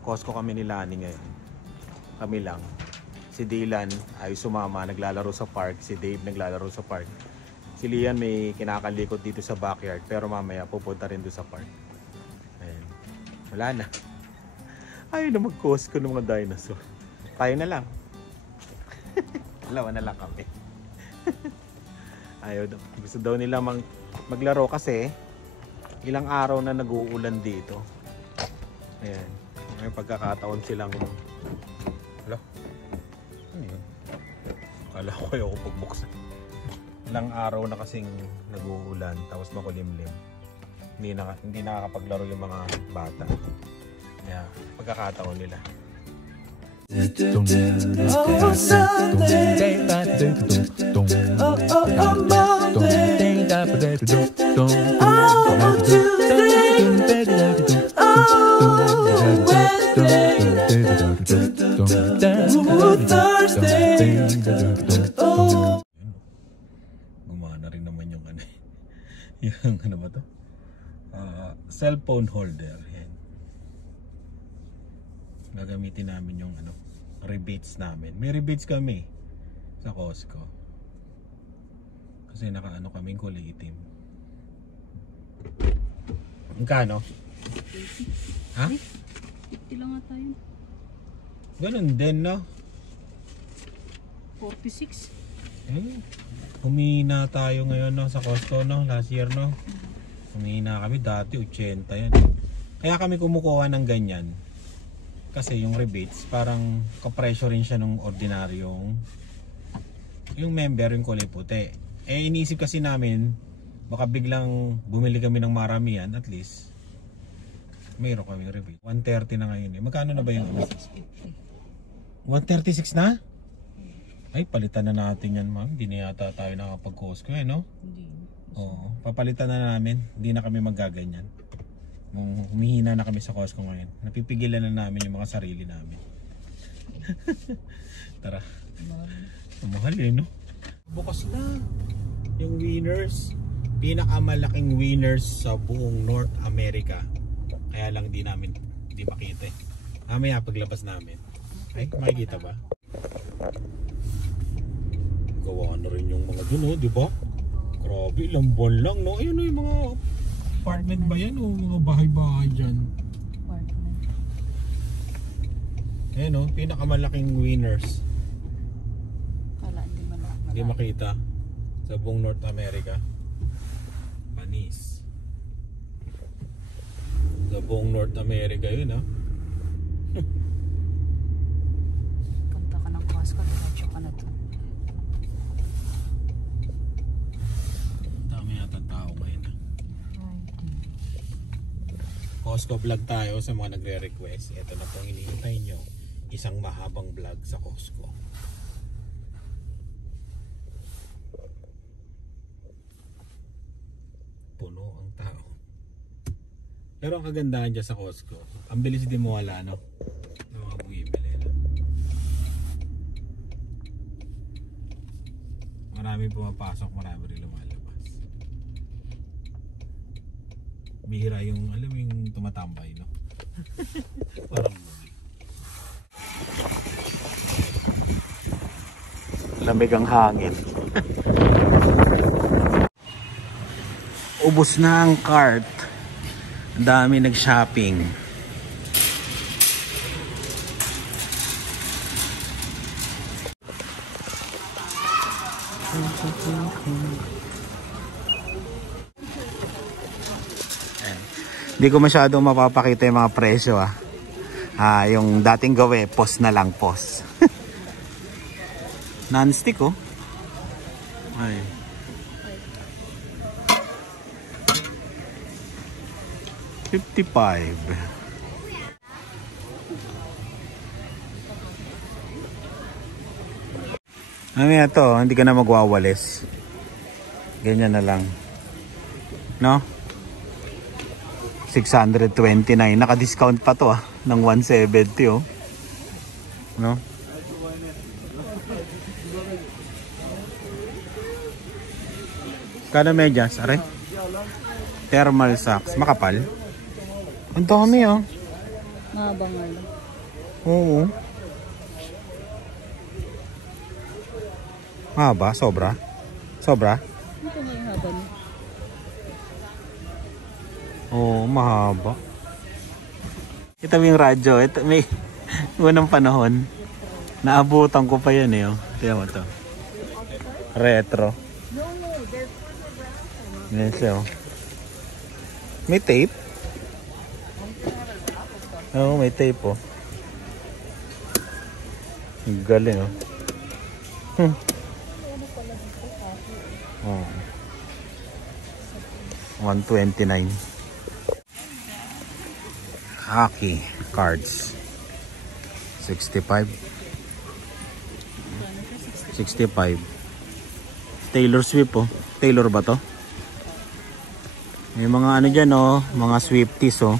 Costco kami ni Lani ngayon. Kami lang. Si Dylan ay sumama, naglalaro sa park. Si Dave naglalaro sa park. Si Lian may kinakalikot dito sa backyard. Pero mamaya pupunta rin doon sa park. Ayan. Wala na. Ayaw na mag-Costco ng mga dinosaur. Tayo na lang. Dalawa na lang kami. Ayaw daw. Gusto daw nila maglaro kasi ilang araw na nag-uulan dito. Ayan. May pagkakataon silang... Hala. Ano yun? Akala ko kayo ako pagbuksan. Ilang araw na kasing nag-uulan tapos makulimlim. Hindi nakakapaglaro yung mga bata. Kaya pagkakataon nila. Oh, Sunday. Oh, Monday. Oh, Tuesday. Oh, Wednesday. Oh, Thursday. Oh. Gumana rin naman yung ano. Yung ano ba to? Cellphone holder. Yan. Gagamitin namin yung ano, rebates namin. May rebates kami sa Costco. Kasi nakaano kaming kulay itim. Magkano? Ha? 50 lang ata yun. Ganun din, no? 46. Humina tayo ngayon, no, sa Costco, no? Last year, no? Humina kami. Dati 80 yan. Kaya kami kumukuha ng ganyan. Kasi yung rebates, parang kapresyo rin siya ng ordinaryong yung member, yung kulay puti. Eh, iniisip kasi namin, baka biglang bumili kami ng maramihan, at least mayroon kami rebate. 130 na ngayon eh. Magkano na ba yung 136 na? Ay, palitan na natin yan, ma'am. Hindi na yata tayo nakapag-Costco eh, no? Hindi. Oo, papalitan na namin. Hindi na kami maggaganyan. Humihina na kami sa Costco ngayon. Napipigilan na namin yung mga sarili namin. Tara. Mahal eh, no? Bukas na. Yung winners. Pinakamalaking winners sa buong North America. Kaya lang di makita eh. Mamaya paglabas namin. Ay, makikita ba? Gawa na rin yung mga dun, oh, di ba? Grabe, ilang buwan lang, no? Ayun, no, yung mga apartment ba yan o mga bahay-bahay dyan? Apartment. Ayun, no? Pinakamalaking winners. Wala, hindi malaki. Hindi makita sa buong North America. Panis. Sa buong North America yun, ha? Punta ka ng Costco, diretso ka na to. Dami yata tao ngayon, ha? Costco vlog tayo sa mga nagre-request. Ito na pong hinihintay nyo. Isang mahabang vlog sa Costco. Puno ang tao. Pero ang kagandahan dyan sa Costco, ang bilis din mawala, no? Ng mga bumibili, no? Marami pumapasok, marami rin lumalabas. Bihira yung, alam mo yung tumatambay, no? Parang lamig ang hangin. Ubos na ang cart. Ang dami nag-shopping. Hindi ko masyadong mapapakita yung mga presyo, ah. Yung dating gawe, post na lang, post. Non-stick, oh. Ay. $55. Ano yan to? Hindi ka na magwawalis. Ganyan na lang. No? 629. Naka-discount pa to, ah. Ng 170, oh. No? Kada medyas, aray? Thermal socks. Makapal. Ang dami, oh. Mahabang nga lang. Oo. Mahaba? Sobra? Sobra? Ito nga yung haba niya. Oo, mahaba. Ito yung radyo. Ito, may unang panahon. Naabutan ko pa yan eh. Oh. Tiyan mo to. Retro. Yan siya oh. May tape? Oo, may tape oh. Ang galing oh. Oh. 129. Hockey cards. 65. 65. Taylor Swift oh. Taylor ba to? May mga ano dyan oh. Mga Swifties oh.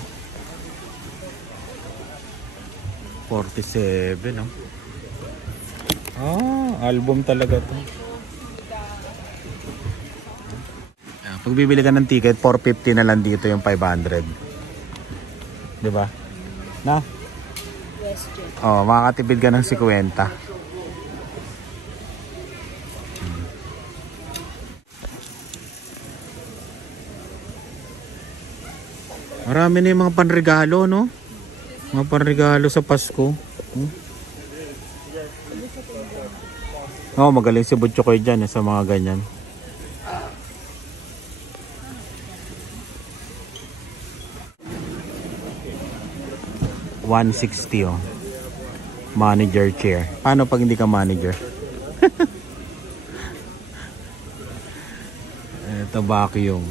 47 oh. Ah, album talaga to. Pag bibili ka ng ticket, 450 na lang dito yung 500. 'Di ba? Na? Yes, Jen. Oh, makakatipid ka ng 50. Marami na yung mga panregalo, no? Mga panregalo sa Pasko. Oh, magaling si Butchokoy dyan sa mga ganyan. $160 oh. Manager chair. Paano pag hindi ka manager? Ito vacuum.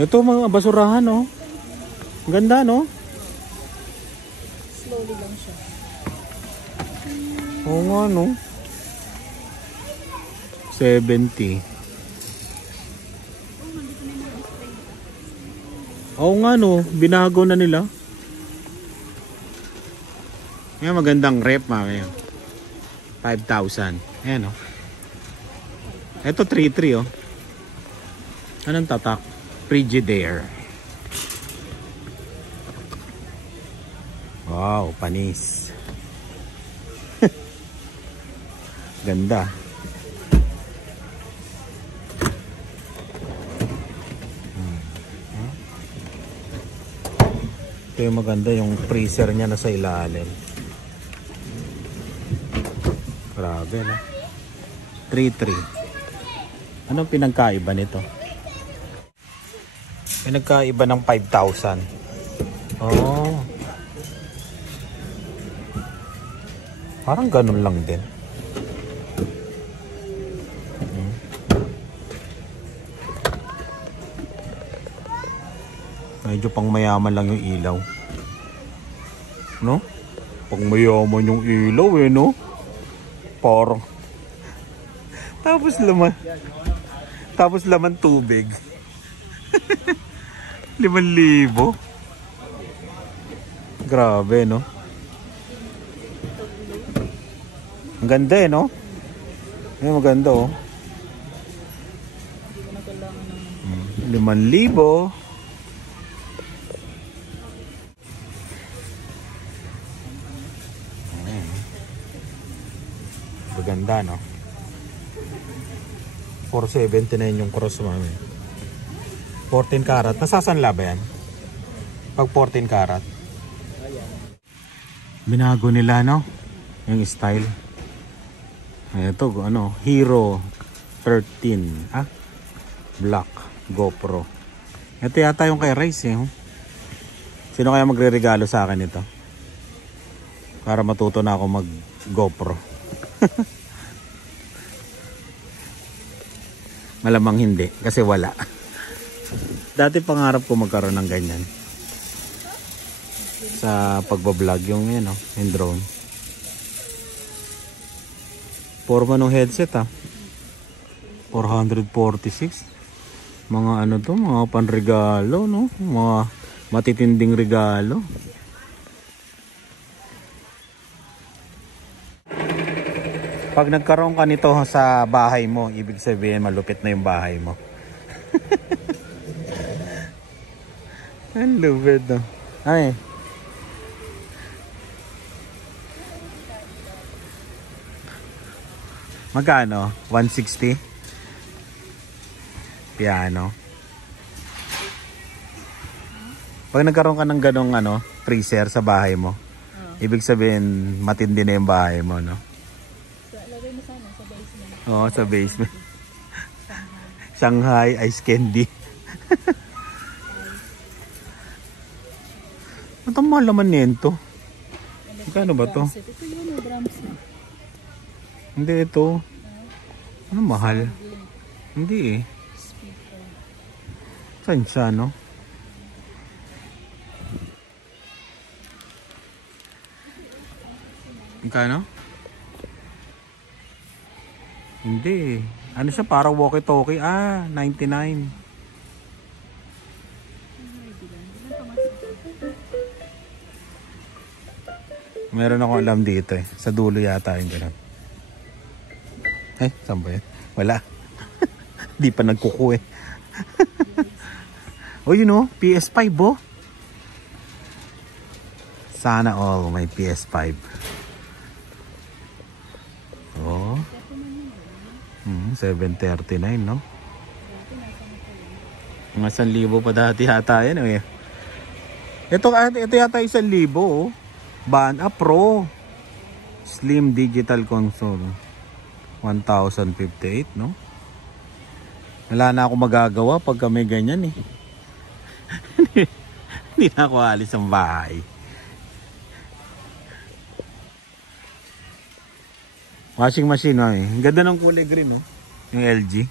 Ito mga basurahan oh. Ganda no? Slowly lang siya. Oo nga no. 70. Oo nga no. Binago na nila. Yan magandang rep mga 5,000. Ayan oh. Ito 3,300 oh. Anong tatak? Frigidaire. Wow, panis. Ganda. Ito yung maganda yung freezer niya na sa ilalim. Grabe no. 3,300. Anong pinagkaiba nito? Pinagkaiba ng 5,000. Oh. Parang ganun lang din. Medyo pang mayaman lang yung ilaw. No? Pang mayaman yung ilaw eh no? Parang. Tapos laman tubig. 5,000. Grabe no? Ang ganda eh no? Ay, maganda oh. 5,000. Maganda no? 479 yung cross mami. 14 karat. Nasasanla ba yan? Pag 14 karat. Binago nila no? Yung style. Ito ano? Hero 13. Ah? Black. GoPro. Ito yata yung kay Rice eh. Sino kaya magre-regalo sa akin ito? Para matuto na ako mag GoPro. Malamang hindi kasi wala. Dati pangarap ko magkaroon ng ganyan sa pagbablog yung yan oh, yung drone. Forma ng headset ah, 446. Mga ano to, mga panregalo no, mga matitinding regalo. Pag nagkaroon ka nito sa bahay mo, ibig sabihin malupit na yung bahay mo. Ang lupit no. Ay, Magkano? 160? Piano. Pag nagkaroon ka ng ganong freezer sa bahay mo, ibig sabihin matindi na yung bahay mo, no? Lagay mo sana sa basement. Oo, sa basement. Shanghai ice candy. Ba't ang mahal naman nito? Magkano ba to? Ito yun, drum set. Hindi ito. Ano mahal? Hindi eh. Speaker. Saan siya, no? Magkano? Hindi. Ano siya? Parang walkie-talkie. 99. Meron akong alam dito eh. Sa dulo yata yung gano'n. Ay, saan ba yun? Wala. Di pa nagkuku eh. Oh, you know, PS5 oh. Sana all may PS5. Oh. 739, no? Mga 1,000 pa dati yata yan eh. Ito yata 1,000 oh. Bana Pro Slim Digital Console 1,058, no? Wala na ako magagawa pag may ganyan eh. Hindi na ako alis ng bahay. Washing machine, oh, eh. Ang ganda ng kulay green, no? Yung LG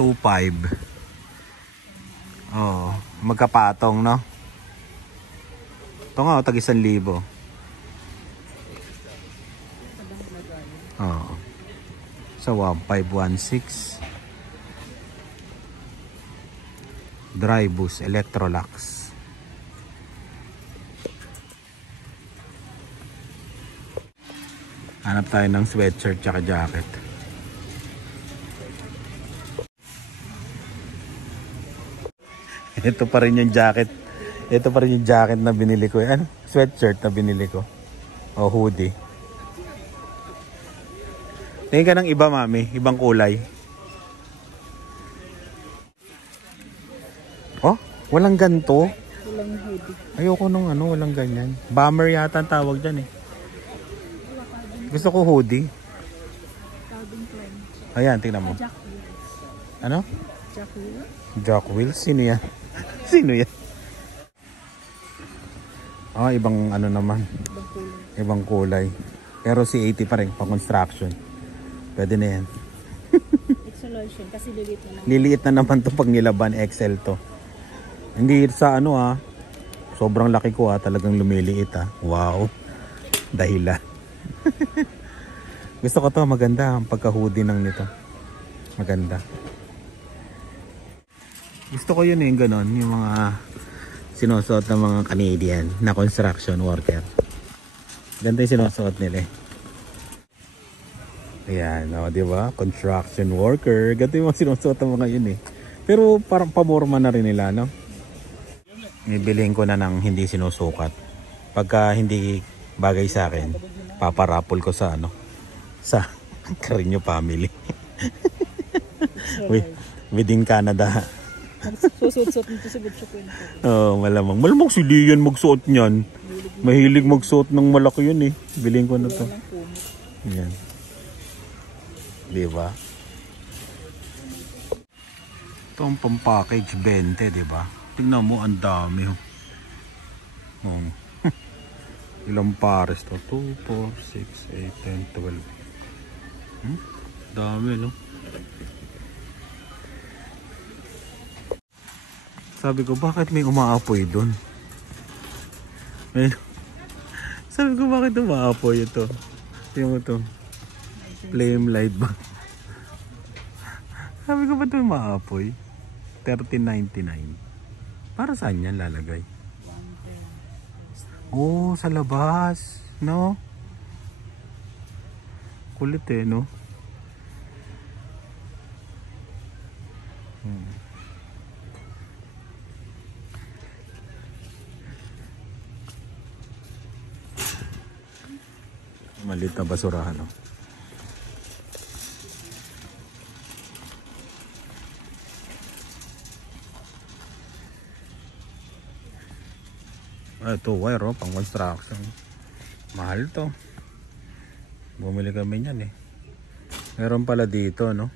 2.5. Oh, magkapatong, no? Ito nga, tag 1,000. Oo. Sa 1516. Dry Boost Electrolux. Hanap tayo ng sweatshirt tsaka jacket. Ito pa rin yung jacket. Ito pa rin yung jacket na binili ko. Ano? Sweatshirt na binili ko. O hoodie. Tingin ka ng iba, mami. Ibang kulay. Oh, walang ganito. Walang hoodie. Ayoko nung walang ganyan. Bomber yata ang tawag dyan eh. Gusto ko hoodie. Calvin Klein. Ayan, tingnan mo. Jack Wheels. Ano? Jack Wheels? Jack Wheels? Sino yan? Sino yan? Ibang naman. Ibang kulay. Ibang kulay. Pero si 80 pa rin, pang construction. Pwede na yan. Exolution kasi liliit na lang. Liliit na naman to pag nilaban, XL to. Hindi sa sobrang laki ko talagang lumiliit Wow. Dahilan. Gusto ko to, maganda ang pagka-hoodie ng nito. Maganda. Gusto ko yun ganon, yung mga sinusuot ng mga Canadian na construction worker. Ganda yung sinusuot nila eh. Ayan, di ba? Construction worker. Ganda yung mga sinusuot ng mga yun eh. Pero parang pamorma na rin nila, no? Ibilihin ko na ng hindi sinusukat. Pagka hindi bagay sa akin, paparapol ko sa sa Carino family. Within Canada. Susuot-suot nito sa Butchok yun. Malamang. Malamang si Lian magsuot niyan. Mahilig magsuot ng malaki yun eh. Bilhin ko na to. Yan. Diba? Ito ang pampackage 20, diba? Tingnan mo, ang dami. Ilang pares to? 2, 4, 6, 8, 10, 12. Dami, no? Sabi ko, bakit may umaapoy doon? Sabi ko, bakit umaapoy ito? Tingnan mo ito. Flame light ba? Sabi ko, ba't may umaapoy? 13.99. Para saan yan lalagay? Oh, sa labas. No? Kulit no? Maliit na basurahan, no? Ito wire pang construction. Mahal to. Bumili kami niyan eh. Meron pala dito no.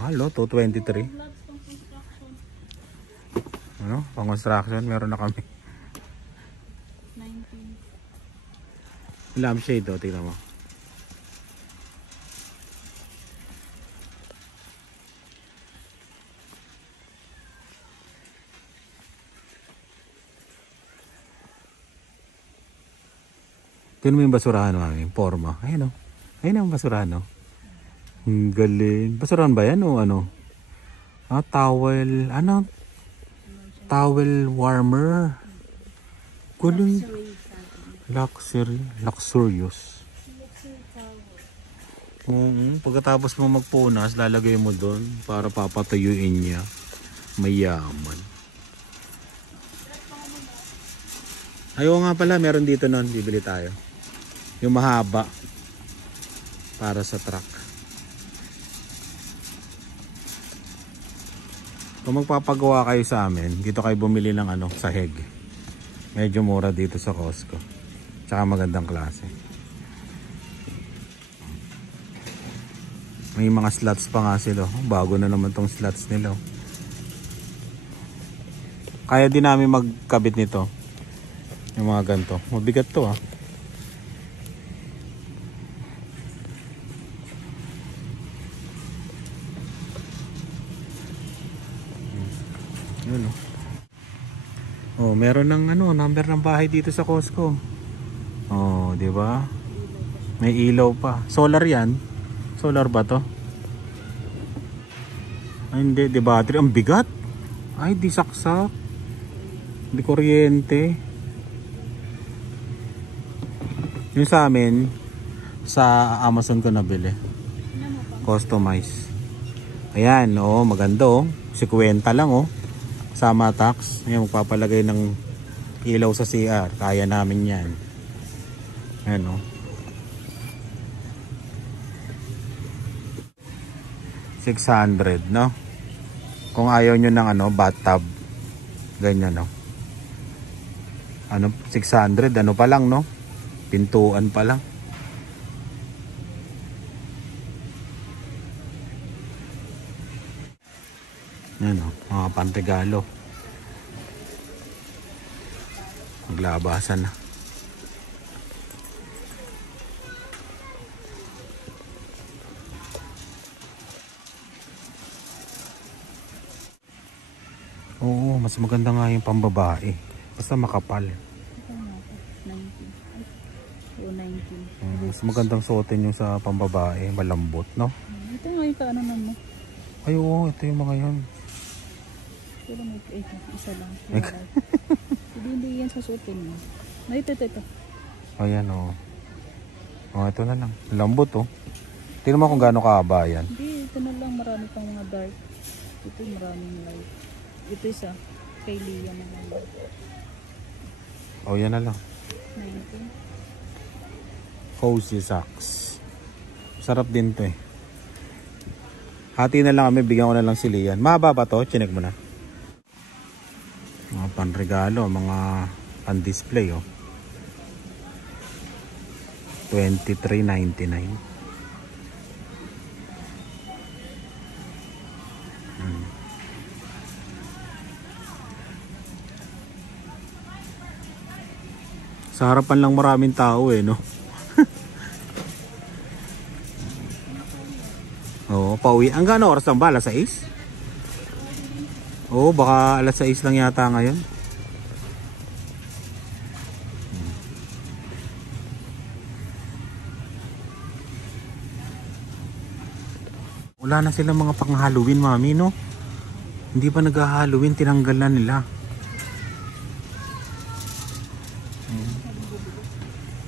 Mahal 223. Ano? Pang construction meron na kami. 19. Lampshade tingnan mo. Tignan mo yung basurahan mami, forma. Ayun o. Ayun ang basurahan o. Ang galing. Basurahan ba yan o ano? Ah, towel. Ano? Towel warmer. Galing. Luxury. Luxurious. Pagkatapos mo magpunas, lalagay mo doon para papatuyuin niya. Mayaman. Ayaw nga pala, meron dito noon. Bibili tayo. Yung mahaba para sa truck. Kung magpapagawa kayo sa amin, dito kayo bumili ng ano, sahig. Medyo mura dito sa Costco. Tsaka magandang klase. May mga slots pa nga sila. Bago na naman tong slots nila. Kaya din namin magkabit nito. Yung mga ganito. Mabigat to ah. Yun oh. Oh, meron ng ano, number ng bahay dito sa Costco. Oh, 'di ba? May ilaw pa. Solar 'yan. Solar ba 'to? Ay, hindi, di battery. Ang bigat. Ay, di saksak. Di kuryente. Yung sa amin, sa Amazon ko nabili. Customize. Ayan, oh, maganda oh. 50 lang oh. Sama tax. Ayan, magpapalagay ng ilaw sa CR. Kaya namin yan. Ayan oh. 600, no? Kung ayaw nyo ng ano, bathtub. Ganyan, no? Ano, 600, ano pa lang, no? Pintuan pa lang. Yan o, mga panregalo. Maglabasan na. Oo, mas maganda nga yung pambabae. Basta makapal. 19. Mas magandang suotin yung sa pambabae. Malambot, no? Ito nga yung kaano na mo. Ay, oo, ito yung mga yun. Pero may isa lang. Hindi yan sa suotin mo. Ito. Ayan, oo. Oh, ito na lang. Lambot, oh. Tingnan mo kung gaano kahaba yan. Hindi, ito na lang. Marami pang mga dark. Ito maraming light. Ito isa. Kay Leah na lang. Oh, yan na lang. 19. Cozy socks. Sarap din to eh. Hati na lang kami, bigyan ko na lang si Lian. Mahaba ba to? Chinek mo na. Mga panregalo, mga pan-display oh. 23.99. Sa harapan lang maraming tao eh, no? Oo, pauwi. Ang gaano oras lang ba? Alas 6? Oo, baka alas 6 lang yata ngayon. Wala na silang mga pang-Halloween, mami, no? Hindi pa nag-Halloween, tinanggal na nila.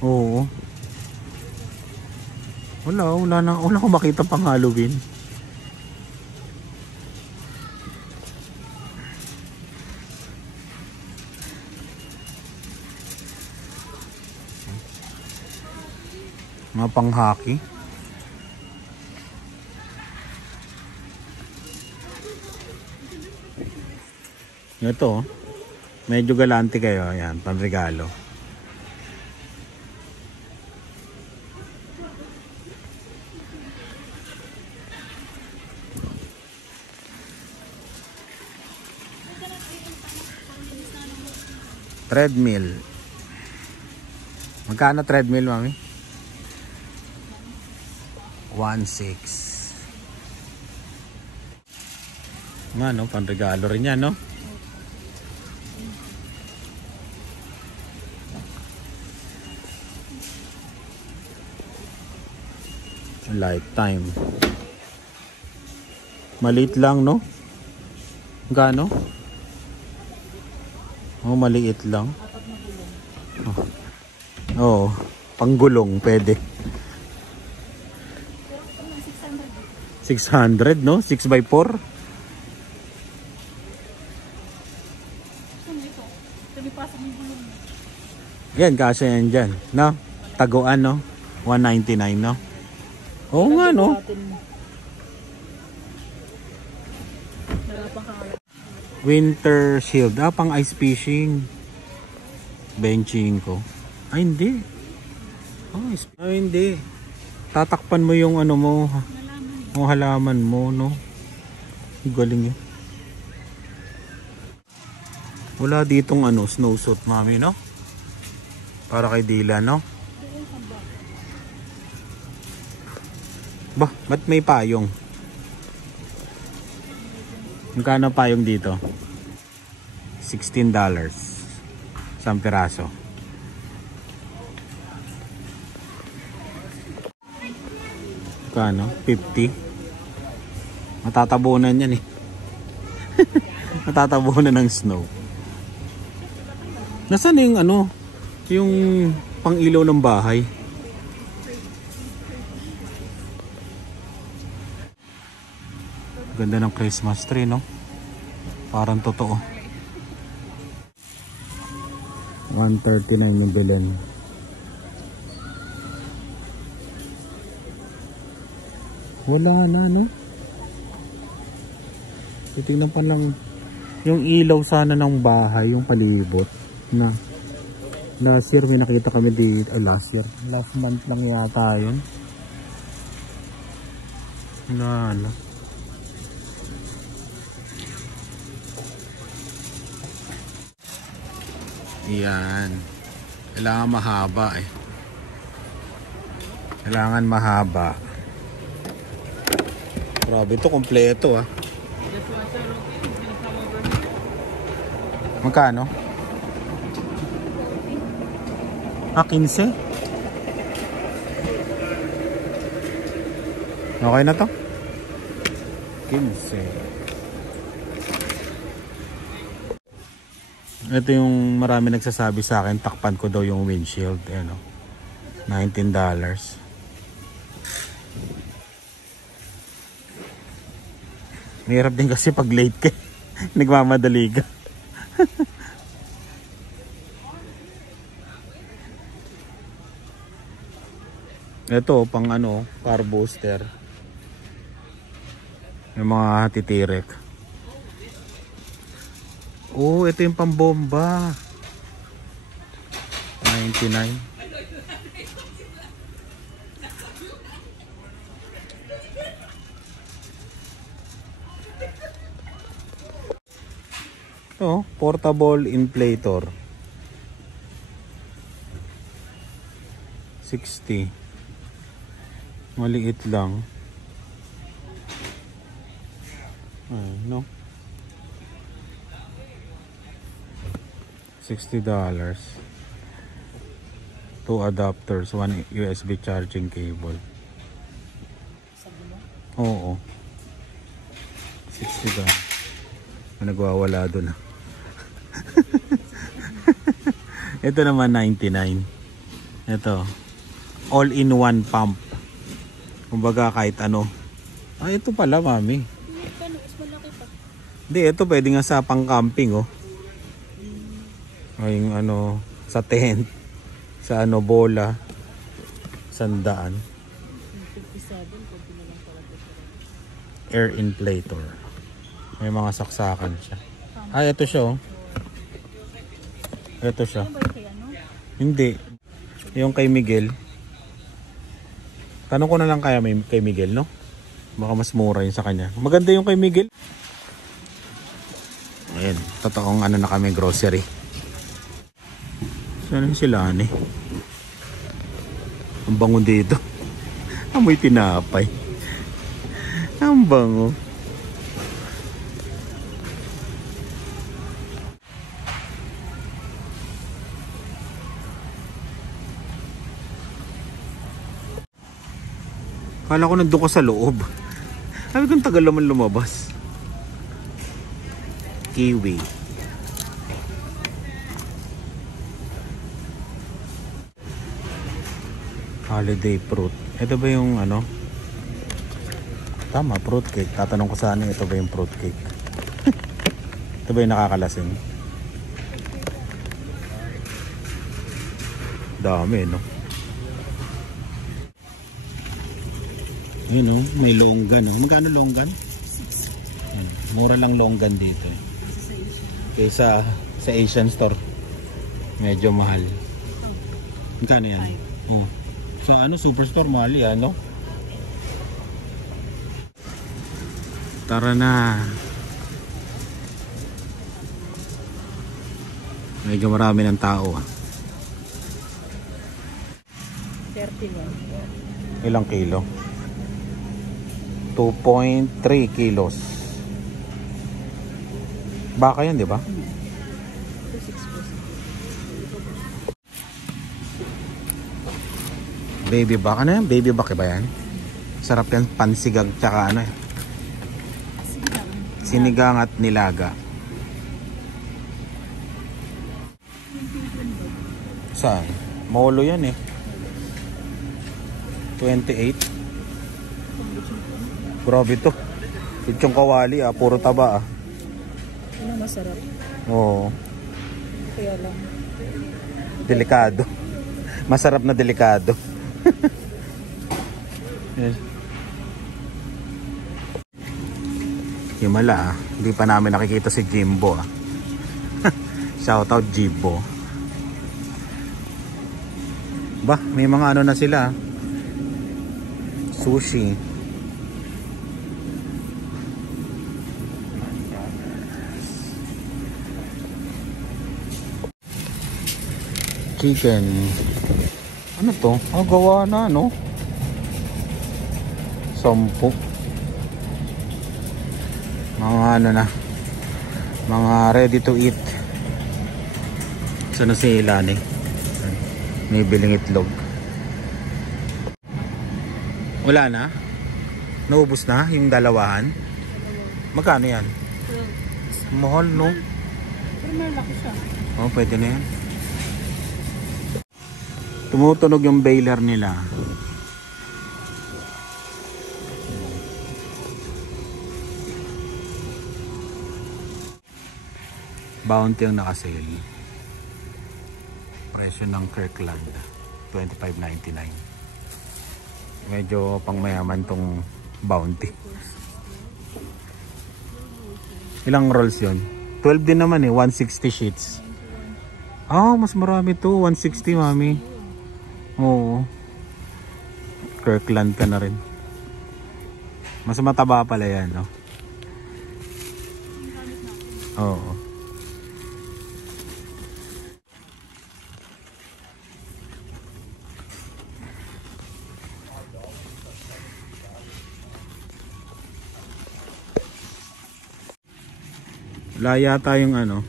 Oo. Wala akong makita pang Halloween. Mga pang-hockey. Ito, Medyo galante kayo. Ayan, panregalo. Treadmill. Magkano treadmill, mami? 1.6. Nga, no? Panregalo rin yan, no? Lifetime. Maliit lang, no? Gano? Oh, maliit lang. Oh. Oh, panggulong pwede. 600, no? 6x4. Yan, kasi yan dyan, no? Taguan, no? 199, no? Oo nga, no? Winter shield. Ah, pang ice fishing. Benching ko. Ay, hindi. Oh, ay, hindi. Tatakpan mo yung ano mo. Yung halaman mo, no? Galing eh. Wala ditong ano, snowsuit, mami, no? Para kay Dila, no? Bah, ba't may payong? Magkano payong dito? $16. Isang piraso. Magkano? 50. Matatabunan yan eh. Matatabunan ng snow. Nasaan yung ano? Yung pang-ilaw ng bahay? Ganda ng Christmas tree, no? Parang totoo. 139 yung bilhin. Wala na, no? Titignan pa lang yung ilaw sana ng bahay, yung palibot na last year may nakita kami dito. Last month lang yata yun. Na ano. Yan. Kailangan mahaba eh. Kailangan mahaba. Grabe ito, kompleto ah. Magkano? Ah, 15? Okay na to? 15. Ito yung marami nagsasabi sa akin, takpan ko daw yung windshield. Ayan, $19. Mahirap din kasi pag late ka. Nagmamadali ka. Ito pang ano, car booster. Yung mga titirek. Oh, ito yung pambomba. 99. Ito, portable inflator. 60. Maliit lang. Ay, no? $60. 2 adapters, 1 USB charging cable. Oo. $60. Nagwawala doon. Ito naman 99. Ito. All-in-one pump. Kumbaga kahit ano. Ah, ito pala, mami. Hindi, ito pwede nga sa pang-camping, oh. Ay, yung ano, sa tent, sa ano, bola, $100. Air inflator. May mga saksakan siya. Ah, ito siya, oh. Ito siya. Ano ba yung kay ano? Hindi. Yung kay Miguel. Tanong ko na lang kaya may kay Miguel, no? Baka mas mura yun sa kanya. Maganda yung kay Miguel. Ayan, totoong ano na kami, grocery. Saan sila, ani? Ang bango dito. Amoy tinapay. Ang bango. Kala ko nandun ka sa loob. Sabi ko tagal naman lumabas. Kiwi. Holiday fruit. Ito ba yung ano? Tama, fruit cake. Tatanong ko sana, ito ba yung fruit cake? Ito ba yung nakakalasing? Dami, no? Yun, no? May longgan. No? Magkano longgan? 6. Mura lang longgan dito. Kaysa sa Asian store. Medyo mahal. Magkano yan? Oh. So ano, superstore mahal yan, no? Tara na. Medyo marami ng tao, ah. 31. Ilang kilo? 2.3 kilos. Baka yan, di ba? 2.6. Baby back. Ano yan? Baby back ba yan? Sarap yan. Pansigag tsaka ano eh. Sinigang at nilaga. Saan? Molo yan eh. 28. Grabe to. Itong kawali ah. Puro taba ah. Ano masarap? Oo. Kaya lang. Delikado. Masarap na delikado. Yes. Himala ah. Hindi pa namin nakikita si Jimbo ah. Shoutout Jimbo. Ba, may mga ano na sila. Sushi. Chicken. Ano to? Ah, gawa na, no? 10. Mga ano na. Mga ready to eat. So, si Ilani. May biling itlog. Wala na? Naubos na yung dalawahan? Magkano yan? Mahal, no? Pero malaki siya. Oh, pwede na yan. Tumutunog yung bailer nila. Bounty ang nakasale. Presyo ng Kirkland, $25.99. Medyo pang mayaman tong Bounty. Ilang rolls yun? 12 din naman eh, 160 sheets. Ah, mas marami to, 160 mami. Oo. Kirkland ka na rin. Mas mataba pala yan, no? Oo. Wala yata yung ano,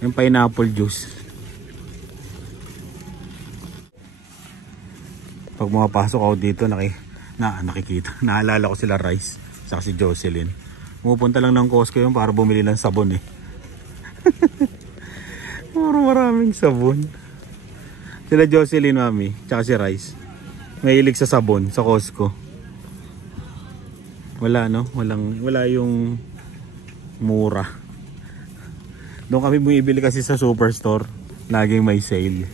yung pineapple juice. Pag mapasok ako dito, nakikita. Naalala ko sila Rice, saka si Jocelyn. Pumupunta lang ng Costco yun para bumili ng sabon eh. Maraming sabon. Sila Jocelyn, mami, saka si Rice. Mahilig sa sabon sa Costco. Wala, no? Wala yung mura. Doon kami bumibili kasi sa superstore. Laging may sale.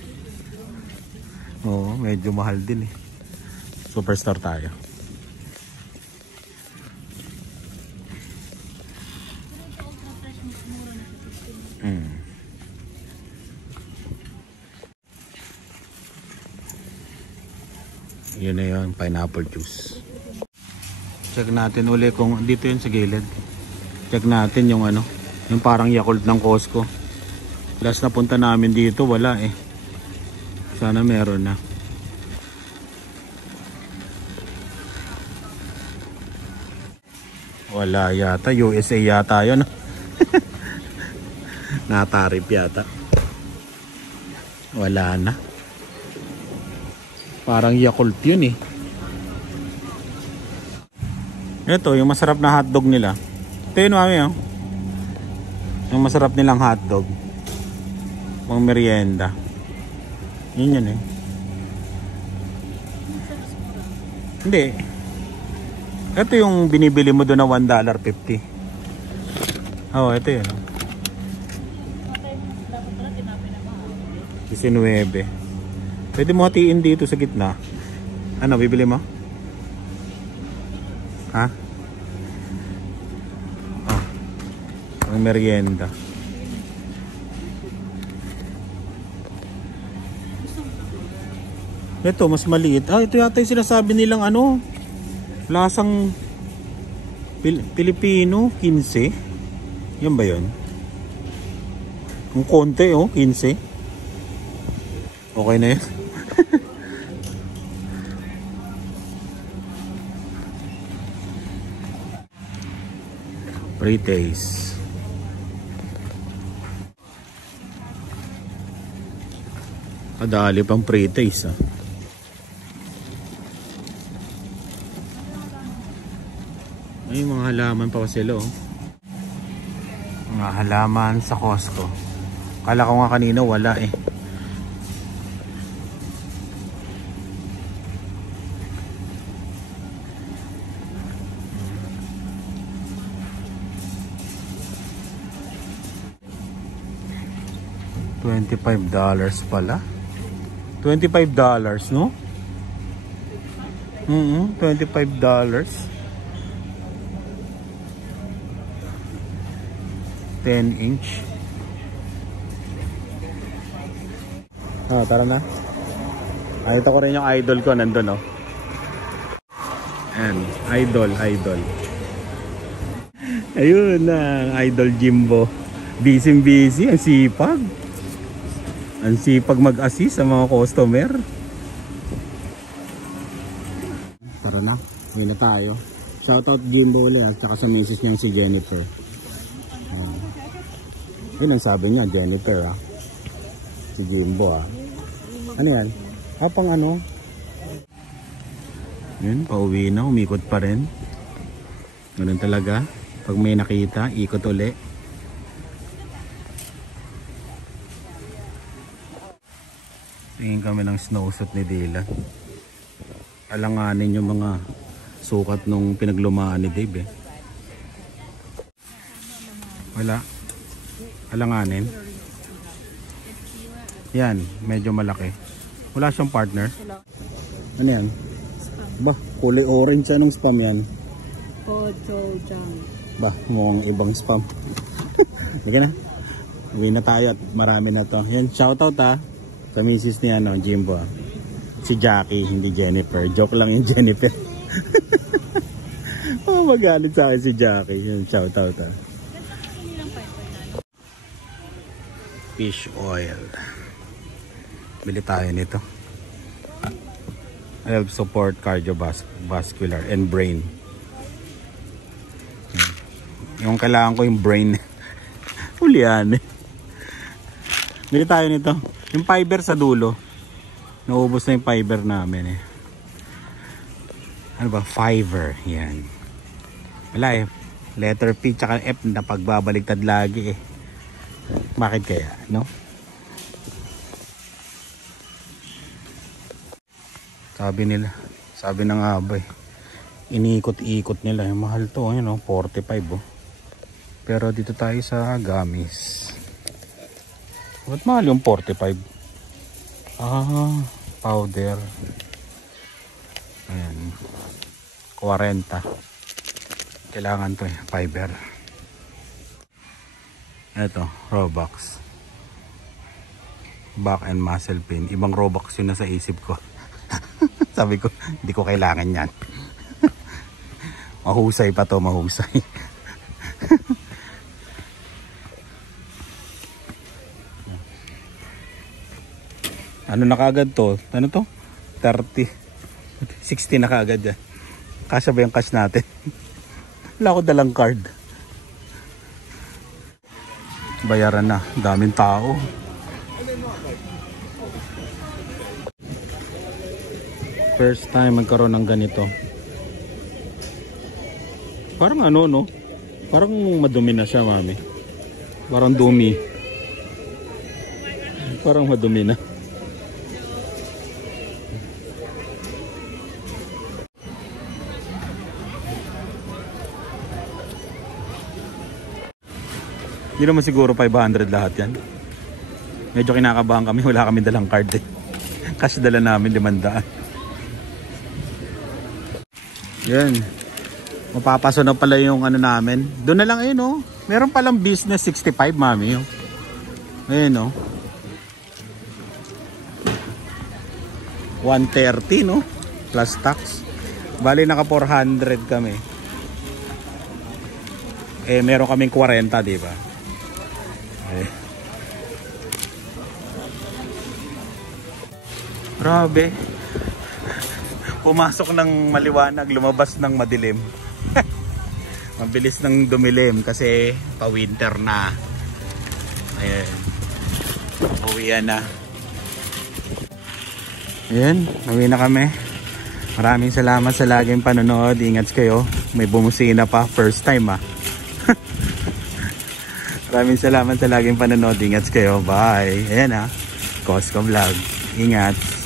Oo, medyo mahal din eh. Superstore tayo. Yun na yun, pineapple juice. Check natin uli kung dito yun sa gilid. Check natin yung ano, yung parang Yakult ng Costco. Last na punta namin dito, wala eh. Sana meron na. Wala yata, USA yata yun. Natarip yata. Wala na. Parang Yakult yun eh. Ito, yung masarap na hotdog nila. Ito yun, mami, oh. Yung masarap nilang hotdog. Pang merienda. Yun yun eh. Hindi. Ito yung binibili mo doon na $1.50. Oo, ito yun. 19. Pwede mo hatiin dito sa gitna. Ano, bibili mo? Ha? Ah. Ang merienda. Ito, mas maliit. Ah, ito yata yung sinasabi nilang ano. Lasang Pilipino, 15. Yan ba yun? Ang konti, oh, 15. Okay na yun. Pre-taste. Kadali pang pre-taste, ah. Ay, mga halaman pa sila, oh. Mga halaman sa Costco. Kala ko nga kanina wala eh. $25 pala. $25, no? $25. 10-inch. Ah, tara na. Ito ko rin yung idol ko nandun, oh. And idol. Ayun na, idol Jimbo. Busy, ang sipag. Ang sipag mag-assist sa mga customer. Tara na, uwi na tayo. Shoutout Jimbo ulit at saka sa misis niyang si Jennifer. Yun ang sabi niya, Jennifer, ah. Si Jimbo, ah. Ano yan? Pang ano? Yun, pauwi na, umikot pa rin. Ganun talaga. Pag may nakita, ikot uli. Tingin kami ng snowsuit ni Dylan. Alanganin yung mga sukat nung pinaglumaan ni Dave, eh. Wala. Alanganin. Yan, medyo malaki. Wala siyang partner. Ano yan? Ba, kulay orange. Anong spam yan? Gochujang. Ba, mukhang ibang spam. Sige na. Uwi na tayo at marami na to. Yan, shoutout, ah. Sa misis ni ano, Jimbo, ah. Si Jackie, hindi Jennifer. Joke lang yung Jennifer. Oh, magalit sa akin si Jackie. Yan, shoutout, ah. Fish oil. Bili tayo nito. Help support cardiovascular and brain. Yung kailangan ko yung brain. Ulian. Bili tayo nito. Yung fiber sa dulo. Naubos na yung fiber namin, eh. Ano ba? Fiber. Yan. Wala, eh. Letter P tsaka F na pagbabaligtad lagi, eh. Bakit kaya, no? Sabi ng abay, iniikot-ikot nila. Yung mahal to, yun, 45, oh. Pero dito tayo sa Gamis. Ba't mahal yung 45? Ah, powder. Ayan. 40. Kailangan to, eh, fiber. Ito, Robux. Back and muscle pain. Ibang Robux yun na sa isip ko. Sabi ko, hindi ko kailangan yan. Mahusay pa to, mahusay. Ano na kaagad to? Ano to? 30. 60 na kaagad yan. Kasya ba yung cash natin? Wala ko dalang card. Bayaran na. Daming tao. First time magkaroon ng ganito. Parang ano, no? Parang madumi na siya, mami. Parang dumi. Parang madumi na. Hindi naman siguro 500 lahat yan. Medyo kinakabahan kami. Wala kami dalang card eh. Cash dala namin 500. Yan. Mapapaso na pala yung ano namin. Doon na lang ayun oh. Meron palang business 65 mami. Oh. Ayun oh. 130 no. Plus tax. Bali naka 400 kami. Eh meron kaming 40 diba? Eh. Grabe. Pumasok ng maliwanag, lumabas ng madilim. Mabilis nang dumilim kasi pa-winter na. Ayan. Uwian na. Ayan, uwi na kami. Maraming salamat sa laging panonood. Ingat kayo. May bumusina pa. First time ah. Maraming salamat sa laging panonood. Ingat kayo. Bye. Ayan ah. Cosco Vlog. Ingat.